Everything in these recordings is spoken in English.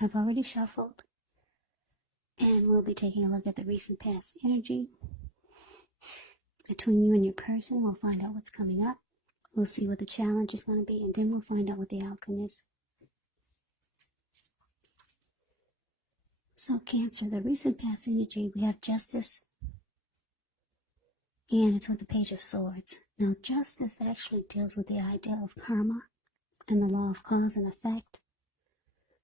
I've already shuffled, and we'll be taking a look at the recent past energy between you and your person. We'll find out what's coming up. We'll see what the challenge is going to be, and then we'll find out what the outcome is. So Cancer, the recent past energy, we have Justice, and it's with the Page of Swords. Now, Justice actually deals with the idea of karma and the law of cause and effect.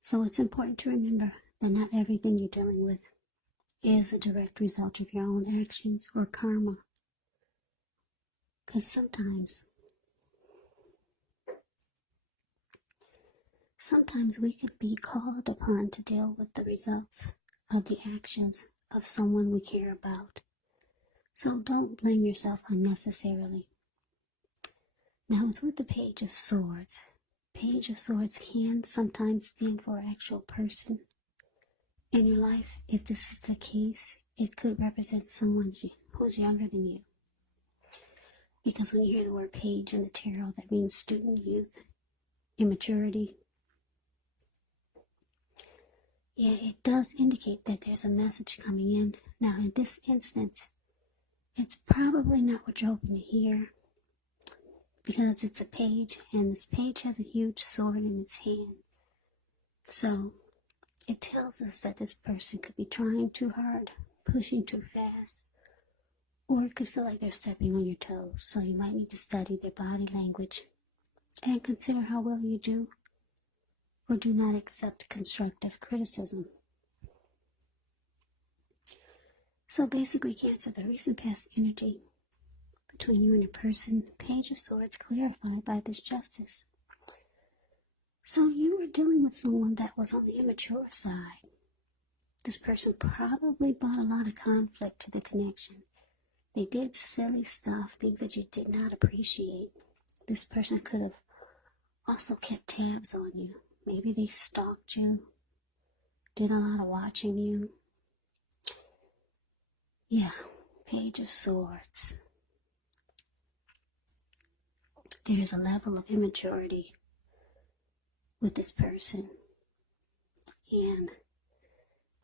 So it's important to remember that not everything you're dealing with is a direct result of your own actions or karma. Because sometimes we could be called upon to deal with the results of the actions of someone we care about. So don't blame yourself unnecessarily. Now it's with the Page of Swords. Page of Swords can sometimes stand for an actual person in your life. If this is the case, it could represent someone who's younger than you. Because when you hear the word page in the tarot, that means student, youth, immaturity. Yeah, it does indicate that there's a message coming in. Now, in this instance, it's probably not what you're hoping to hear, because it's a page, and this page has a huge sword in its hand. So, it tells us that this person could be trying too hard, pushing too fast, or it could feel like they're stepping on your toes. So you might need to study their body language and consider how well you do or do not accept constructive criticism. So basically, Cancer, the recent past energy between you and your person, Page of Swords clarified by this Justice. So you were dealing with someone that was on the immature side. This person probably brought a lot of conflict to the connection. They did silly stuff, things that you did not appreciate. This person could have also kept tabs on you. Maybe they stalked you, did a lot of watching you. Yeah, Page of Swords. There is a level of immaturity with this person. And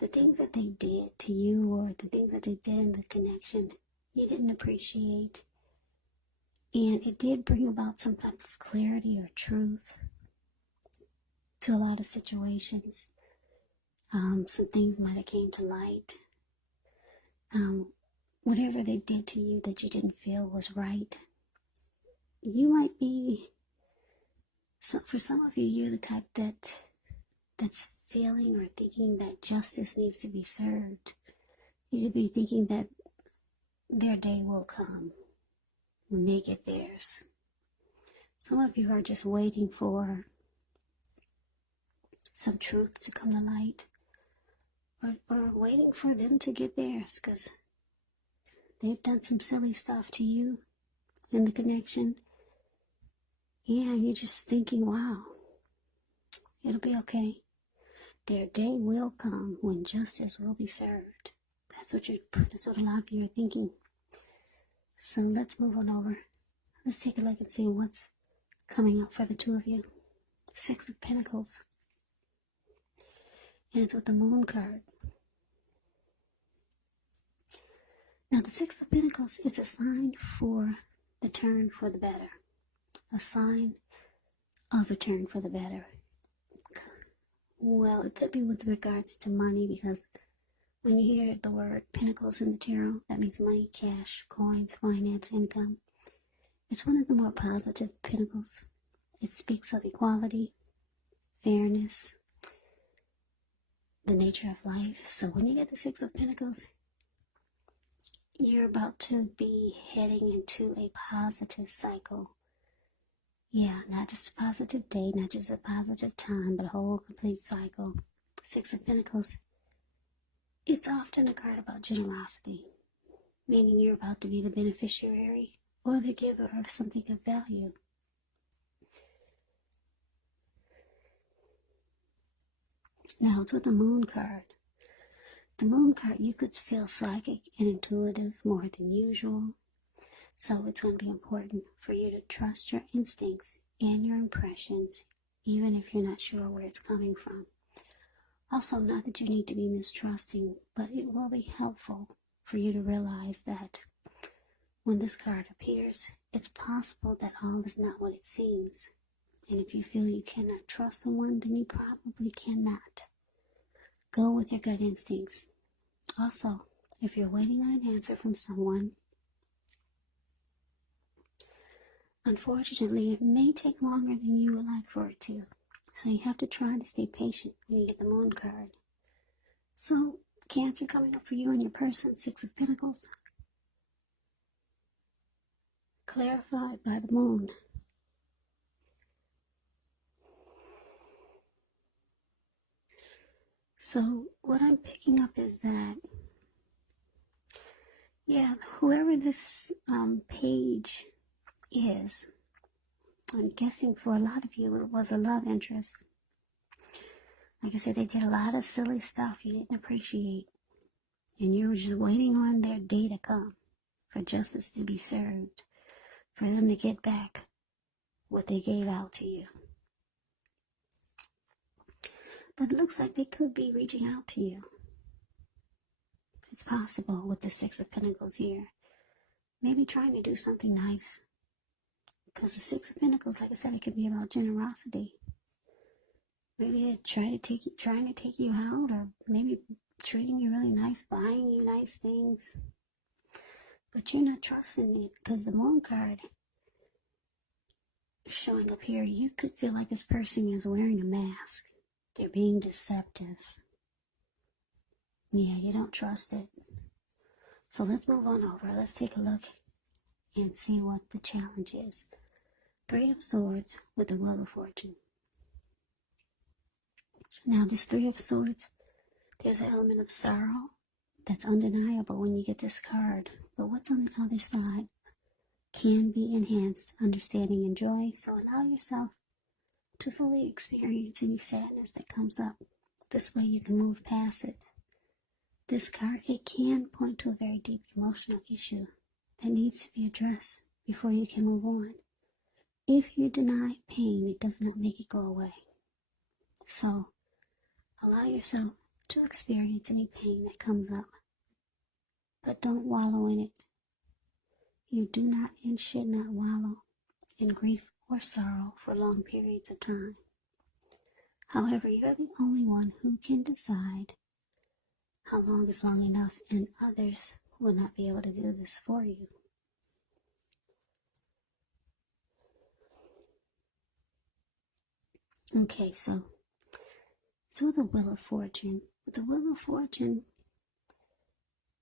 the things that they did to you, or the things that they did in the connection, you didn't appreciate. And it did bring about some type of clarity or truth to a lot of situations. Some things might have came to light. Whatever they did to you that you didn't feel was right. You might be, for some of you, you're the type that's feeling or thinking that justice needs to be served. You could be thinking that their day will come when they get theirs. Some of you are just waiting for some truth to come to light, or waiting for them to get theirs, because they've done some silly stuff to you in the connection. Yeah, you're just thinking, wow, it'll be okay. Their day will come when justice will be served. That's what a lot of you are thinking. So let's move on over. Let's take a look and see what's coming up for the two of you. Six of Pentacles. And it's with the Moon card. Now the Six of Pentacles is a sign for the turn for the better. A sign of a turn for the better. Well, it could be with regards to money, because when you hear the word Pentacles in the tarot, that means money, cash, coins, finance, income. It's one of the more positive pentacles. It speaks of equality, fairness, the nature of life. So when you get the Six of Pentacles, you're about to be heading into a positive cycle. Yeah, not just a positive day, not just a positive time, but a whole complete cycle. Six of Pentacles. It's often a card about generosity, meaning you're about to be the beneficiary or the giver of something of value. Now it's with the Moon card. The Moon card, you could feel psychic and intuitive more than usual. So it's going to be important for you to trust your instincts and your impressions, even if you're not sure where it's coming from. Also, not that you need to be mistrusting, but it will be helpful for you to realize that when this card appears, it's possible that all is not what it seems. And if you feel you cannot trust someone, then you probably cannot. Go with your gut instincts. Also, if you're waiting on an answer from someone, unfortunately, it may take longer than you would like for it to. So you have to try to stay patient when you get the Moon card. So, Cancer coming up for you and your person, Six of Pentacles. Clarified by the Moon. So, what I'm picking up is that, whoever this page is, I'm guessing for a lot of you it was a love interest. Like I said, they did a lot of silly stuff you didn't appreciate. And you were just waiting on their day to come for justice to be served, for them to get back what they gave out to you. But it looks like they could be reaching out to you. It's possible with the Six of Pentacles here. Maybe trying to do something nice. Because the Six of Pentacles, like I said, it could be about generosity. Maybe they're trying to take you out, or maybe treating you really nice, buying you nice things. But you're not trusting it, because the Moon card showing up here, you could feel like this person is wearing a mask. They're being deceptive. Yeah, you don't trust it. So let's move on over. Let's take a look and see what the challenge is. Three of Swords with the Wheel of Fortune. Now, this Three of Swords, there's an element of sorrow that's undeniable when you get this card. But what's on the other side can be enhanced understanding and joy. So allow yourself to fully experience any sadness that comes up. This way you can move past it. This card, it can point to a very deep emotional issue that needs to be addressed before you can move on. If you deny pain, it does not make it go away. So, allow yourself to experience any pain that comes up, but don't wallow in it. You do not and should not wallow in grief or sorrow for long periods of time. However, you're the only one who can decide how long is long enough, and others will not be able to do this for you. Okay, so it's with the Wheel of Fortune. With the Wheel of Fortune,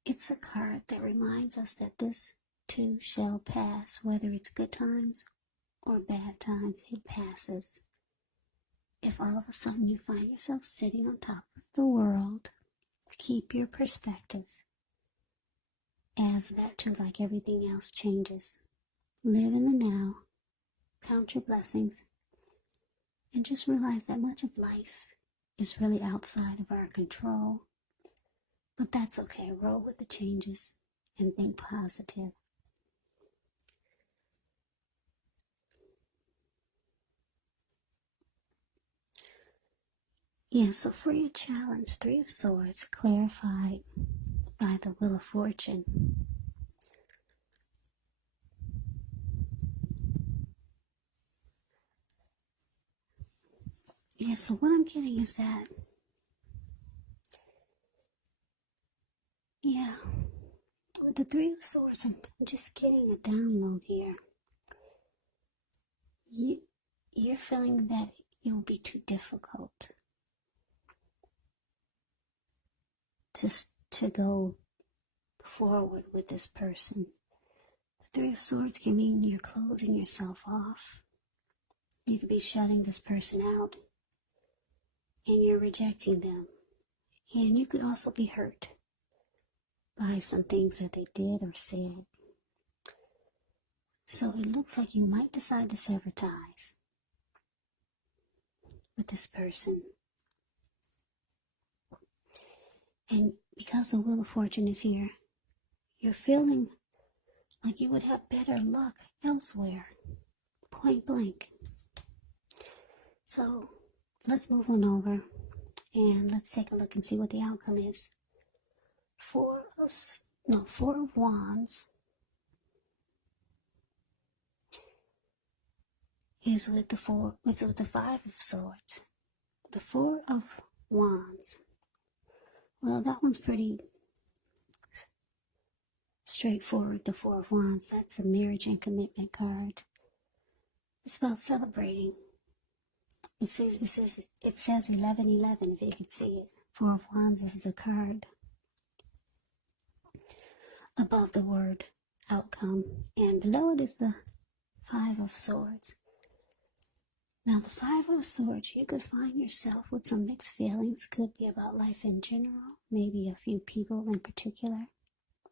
it's a card that reminds us that this too shall pass. Whether it's good times or bad times, it passes. If all of a sudden you find yourself sitting on top of the world, keep your perspective, as that too, like everything else, changes. Live in the now, count your blessings, and just realize that much of life is really outside of our control. But that's okay. Roll with the changes and think positive. Yeah, so for your challenge, Three of Swords, clarified by the Wheel of Fortune. Yeah, so what I'm getting is that, with the Three of Swords, I'm just getting a download here. You're feeling that it will be too difficult to go forward with this person. The Three of Swords can mean you're closing yourself off. You could be shutting this person out, and you're rejecting them. And you could also be hurt by some things that they did or said. So it looks like you might decide to sever ties with this person. And because the Wheel of Fortune is here, you're feeling like you would have better luck elsewhere. Point blank. So let's move on over and let's take a look and see what the outcome is. Four of Wands is with the Five of Swords. The Four of Wands. Well, that one's pretty straightforward. The Four of Wands. That's a marriage and commitment card. It's about celebrating. It says 1111, if you can see it. Four of Wands is a card above the word outcome, and below it is the Five of Swords. Now, the Five of Swords, you could find yourself with some mixed feelings. Could be about life in general, maybe a few people in particular.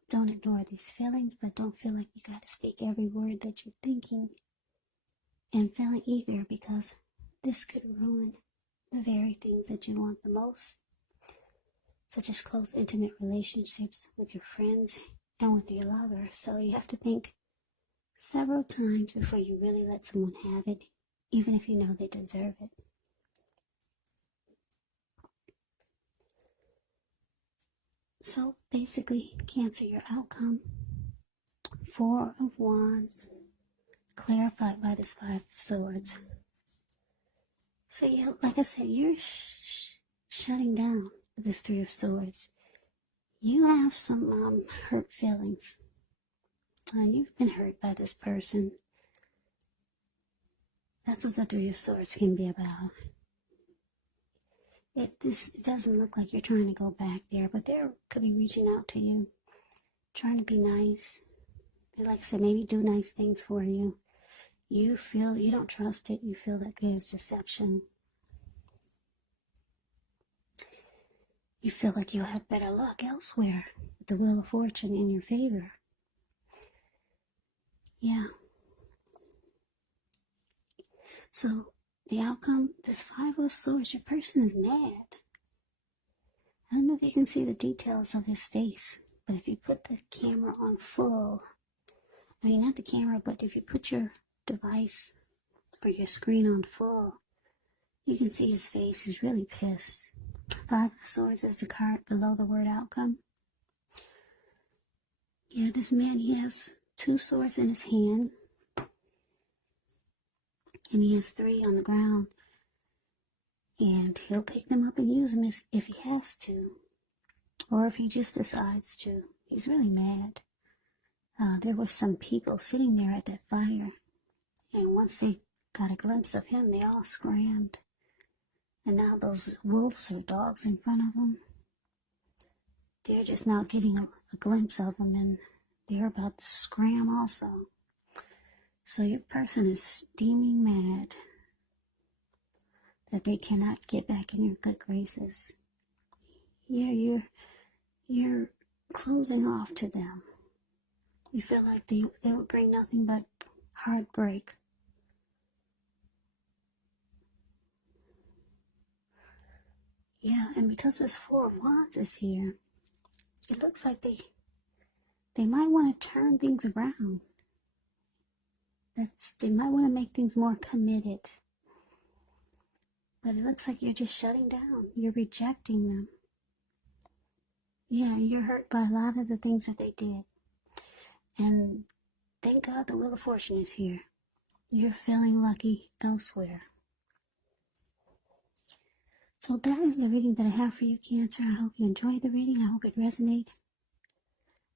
Don't ignore these feelings, but don't feel like you got to speak every word that you're thinking and feeling either, because this could ruin the very things that you want the most, such as close, intimate relationships with your friends and with your lover. So you have to think several times before you really let someone have it, even if you know they deserve it. So basically, Cancer, your outcome, Four of Wands, clarified by this Five of Swords. So yeah, like I said, you're shutting down with this Three of Swords. You have some hurt feelings. You've been hurt by this person. That's what the Three of Swords can be about. It doesn't look like you're trying to go back there, but they could be reaching out to you, trying to be nice. Like I said, maybe do nice things for you. You feel you don't trust it. You feel that there's deception. You feel like you'll have better luck elsewhere with the Wheel of Fortune in your favor. Yeah. So, the outcome, this Five of Swords, your person is mad. I don't know if you can see the details of his face, but if you put the camera on full, I mean, not the camera, but if you put your device or your screen on full, you can see his face. He's really pissed. Five of Swords is the card below the word outcome. Yeah, this man, he has two swords in his hand, and he has three on the ground, and he'll pick them up and use them if he has to, or if he just decides to. He's really mad. There were some people sitting there at that fire, and once they got a glimpse of him, they all scrammed. And now those wolves or dogs in front of them, they're just now getting a glimpse of him, and they're about to scram also. So your person is steaming mad that they cannot get back in your good graces. Yeah, you're closing off to them. You feel like they would bring nothing but heartbreak. Yeah, and because this Four of Wands is here, it looks like they might want to turn things around. They might want to make things more committed. But it looks like you're just shutting down. You're rejecting them. Yeah, you're hurt by a lot of the things that they did. And thank God the Wheel of Fortune is here. You're feeling lucky elsewhere. So that is the reading that I have for you, Cancer. I hope you enjoyed the reading. I hope it resonated.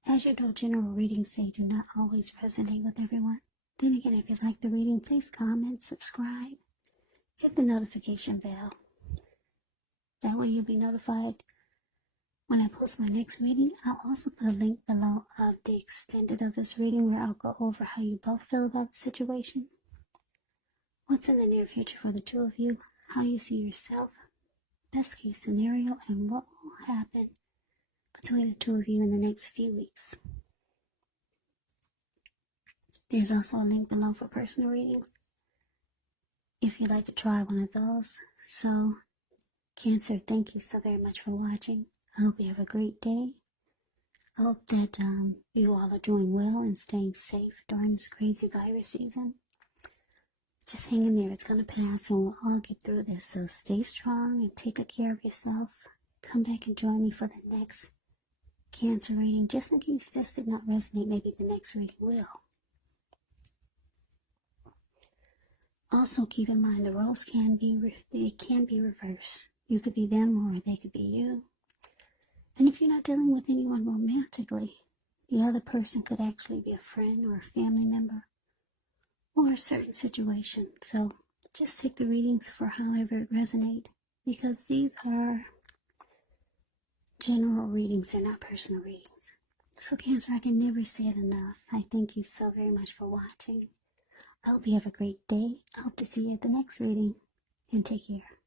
As you know, general readings, they do not always resonate with everyone. Then again, if you like the reading, please comment, subscribe, hit the notification bell. That way you'll be notified when I post my next reading. I'll also put a link below of the extended of this reading where I'll go over how you both feel about the situation, what's in the near future for the two of you, how you see yourself, best case scenario, and what will happen between the two of you in the next few weeks. There's also a link below for personal readings if you'd like to try one of those. So, Cancer, thank you so very much for watching. I hope you have a great day. I hope that you all are doing well and staying safe during this crazy virus season. just hang in there. It's going to pass and we'll all get through this. So stay strong and take good care of yourself. Come back and join me for the next Cancer reading. Just in case this did not resonate, maybe the next reading will. Also keep in mind the roles can be reversed. You could be them or they could be you. And if you're not dealing with anyone romantically, the other person could actually be a friend or a family member or a certain situation. So just take the readings for however it resonates, because these are general readings, they're not personal readings. So Cancer, I can never say it enough. I thank you so very much for watching. I hope you have a great day. I hope to see you at the next reading, and take care.